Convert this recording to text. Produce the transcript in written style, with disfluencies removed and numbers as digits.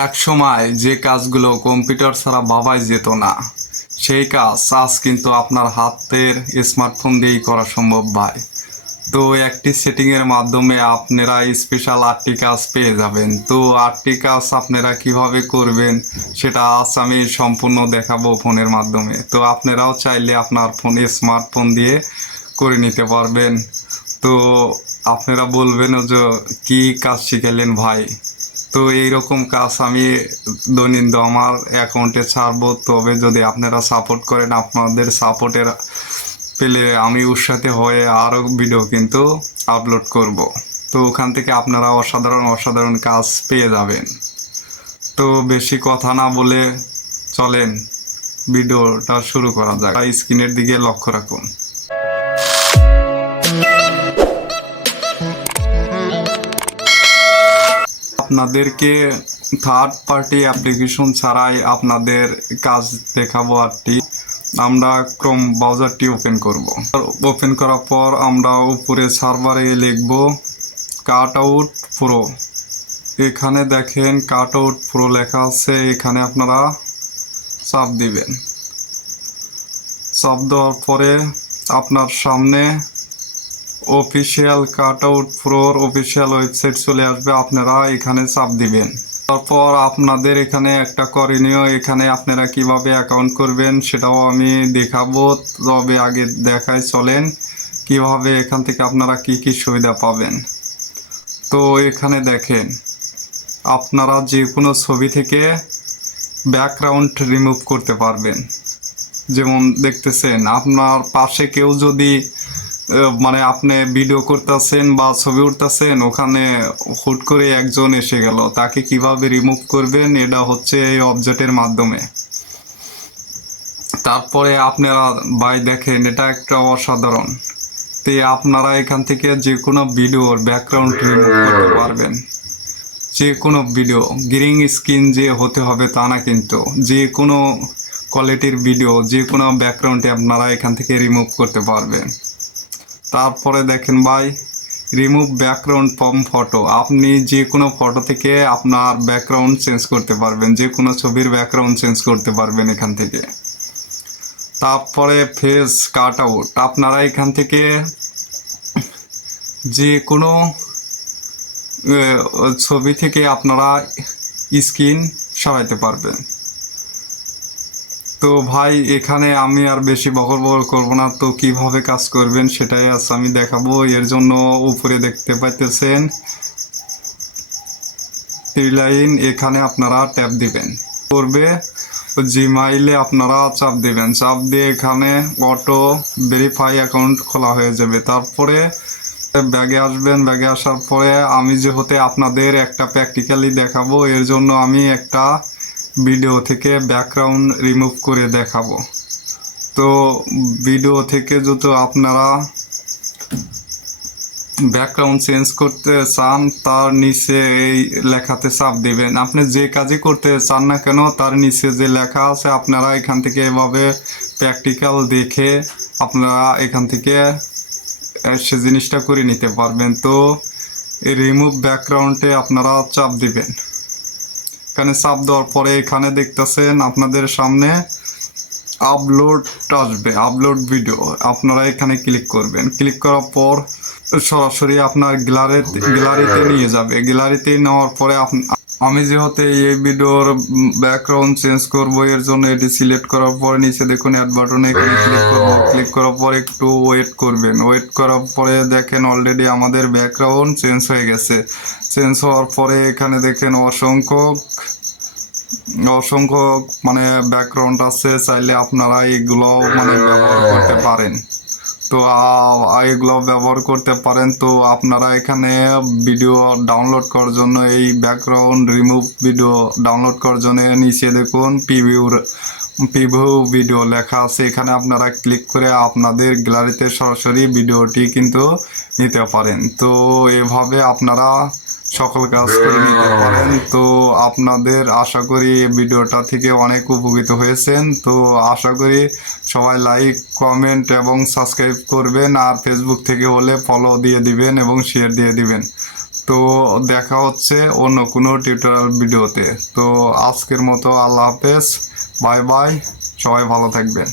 এক সময় যে কাজগুলো কম্পিউটার ছাড়া ভাবাই যেত না, সেই কাজ আজ কিন্তু আপনার হাতের স্মার্টফোন দিয়েই করা সম্ভব ভাই। তো একটি সেটিংয়ের মাধ্যমে আপনারা স্পেশাল 8টি কাজ পেয়ে যাবেন। তো 8টি কাজ আপনারা কিভাবে করবেন সেটা আজ আমি সম্পূর্ণ দেখাবো ফোনের মাধ্যমে। তো আপনারাও চাইলে আপনার ফোনে স্মার্টফোন দিয়ে করে নিতে পারবেন। তো আপনারা বলবেন যে কি কাজ শিখালেন ভাই। তো এইরকম কাজ আমি দৈনন্দিন আমার অ্যাকাউন্টে ছাড়বো, তবে যদি আপনারা সাপোর্ট করেন, আপনাদের সাপোর্টের পেলে আমি উৎসাহিত হয়ে আরও ভিডিও কিন্তু আপলোড করব। তো ওখান থেকে আপনারা অসাধারণ অসাধারণ কাজ পেয়ে যাবেন। তো বেশি কথা না বলে চলেন ভিডিওটা শুরু করা যাক। স্ক্রিনের দিকে লক্ষ্য রাখুন। আপনাদেরকে থার্ড পার্টি অ্যাপ্লিকেশন ছাড়াই আপনাদের কাজ দেখাবো। আমরা ক্রোম ব্রাউজারটি ওপেন করব। ওপেন করার পর আমরা উপরে সার্ভারে লিখব কাট আউট প্রো। এখানে দেখেন কাট আউট প্রো লেখা আছে, এখানে আপনারা চাপ দিবেন। চাপ দেওয়ার পরে আপনার সামনে অফিসিয়াল কাট আউট প্রোর অফিসিয়াল ওয়েবসাইট চলে আসবে, আপনারা এখানে চাপ দিবেন। তারপর আপনাদের এখানে একটা করণীয়, এখানে আপনারা কিভাবে অ্যাকাউন্ট করবেন সেটাও আমি দেখাবো। তবে আগে দেখাই চলেন কিভাবে এখান থেকে আপনারা কি কি সুবিধা পাবেন। তো এখানে দেখেন আপনারা যে কোনো ছবি থেকে ব্যাকগ্রাউন্ড রিমুভ করতে পারবেন। যেমন দেখতেছেন আপনার পাশে কেউ যদি মানে আপনি ভিডিও করতেছেন বা ছবি উঠতেছেন, ওখানে হুট করে একজন এসে গেল, তাকে কিভাবে রিমুভ করবেন এটা হচ্ছে এই অবজেক্টের মাধ্যমে। তারপরে আপনারা ভাই দেখেন এটা একটা অসাধারণ। তো আপনারা এখান থেকে যে কোনো ভিডিওর ব্যাকগ্রাউন্ড রিমুভ করতে পারবেন। যে কোনো ভিডিও গ্রিন স্ক্রিন যে হতে হবে তা না, কিন্তু যে কোনো কোয়ালিটির ভিডিও যে কোনো ব্যাকগ্রাউন্ডে আপনারা এখান থেকে রিমুভ করতে পারবেন। তারপরে দেখেন ভাই রিমুভ ব্যাকগ্রাউন্ড ফ্রম ফটো। আপনি যে কোনো ফটো থেকে আপনার ব্যাকগ্রাউন্ড চেঞ্জ করতে পারবেন, যে কোনো ছবির ব্যাকগ্রাউন্ড চেঞ্জ করতে পারবেন এখান থেকে। তারপরে ফেস কাট আউট, আপনারা এখান থেকে যে কোনো ছবি থেকে আপনারা স্ক্রিন সরাইতে পারবেন। তো ভাই এখানে আমি আর বেশি বকর করবো না। তো কিভাবে কাজ করবেন সেটাই আজ আমি দেখাবো। এর জন্য উপরে দেখতে পাইতেছেন থ্রি লাইন, এখানে আপনারা ট্যাপ দিবেন। করবে জিমেইলে আপনারা চাপ দিবেন। চাপ দিয়ে এখানে অটো ভেরিফাই অ্যাকাউন্ট খোলা হয়ে যাবে। তারপরে ব্যাগে আসবেন। ব্যাগে আসার পরে আমি যেহেতু আপনাদের একটা প্র্যাকটিক্যালি দেখাবো, এর জন্য আমি একটা ভিডিও থেকে ব্যাকগ্রাউন্ড রিমুভ করে দেখাবো। তো ভিডিও থেকে যদি আপনারা ব্যাকগ্রাউন্ড চেঞ্জ করতে চান, তার নিচে এই লেখাতে চাপ দিবেন। আপনি যে কাজই করতে চান না কেন, তার নিচে যে লেখা আছে আপনারা এখান থেকে এভাবে প্র্যাকটিক্যাল দেখে আপনারা এখান থেকে সে জিনিসটা করে নিতে পারবেন। তো এই রিমুভ ব্যাকগ্রাউন্ডে আপনারা চাপ দিবেন। এখানে চাপ দেওয়ার পরে এখানে দেখতেছেন আপনাদের সামনে আপলোড আসবে, আপলোড ভিডিও। আপনারা এখানে ক্লিক করবেন। ক্লিক করার পর সরাসরি আপনার গ্যালারিতে নিয়ে যাবে। গ্যালারিতে নেওয়ার পরে আমি যেহেতু এই ভিডিওর ব্যাকগ্রাউন্ড চেঞ্জ করব, এর জন্য এটি সিলেক্ট করার পরে নিচে দেখুন অ্যাড বাটনে এখানে ক্লিক করব। ক্লিক করার পরে একটু ওয়েট করবেন। ওয়েট করার পরে দেখেন অলরেডি আমাদের ব্যাকগ্রাউন্ড চেঞ্জ হয়ে গেছে। চেঞ্জ হওয়ার পরে এখানে দেখেন অসংখ্য মানে ব্যাকগ্রাউন্ড আছে, চাইলে আপনারা এগুলো মানে ব্যবহার করতে পারেন। তো এগুলো ব্যবহার করতে পারেন। তো আপনারা এখানে ভিডিও ডাউনলোড করার জন্য এই ব্যাকগ্রাউন্ড রিমুভ ভিডিও ডাউনলোড করার জন্য নিচে দেখুন প্রিভিউ ভিডিও লেখা আছে, এখানে আপনারা ক্লিক করে আপনাদের গ্যালারিতে সরাসরি ভিডিওটি কিন্তু নিতে পারেন। তো এভাবে আপনারা সকল কাজ করে নিতে পারেন। তো আপনাদের আশা করি ভিডিওটা থেকে অনেক উপকৃত হয়েছেন। তো আশা করি সবাই লাইক কমেন্ট এবং সাবস্ক্রাইব করবেন, আর ফেসবুক থেকে হলে ফলো দিয়ে দিবেন এবং শেয়ার দিয়ে দিবেন। তো দেখা হচ্ছে অন্য কোনো টিউটোরিয়াল ভিডিওতে। তো আজকের মতো আল্লাহ হাফেজ, বাই বাই, সবাই ভালো থাকবেন।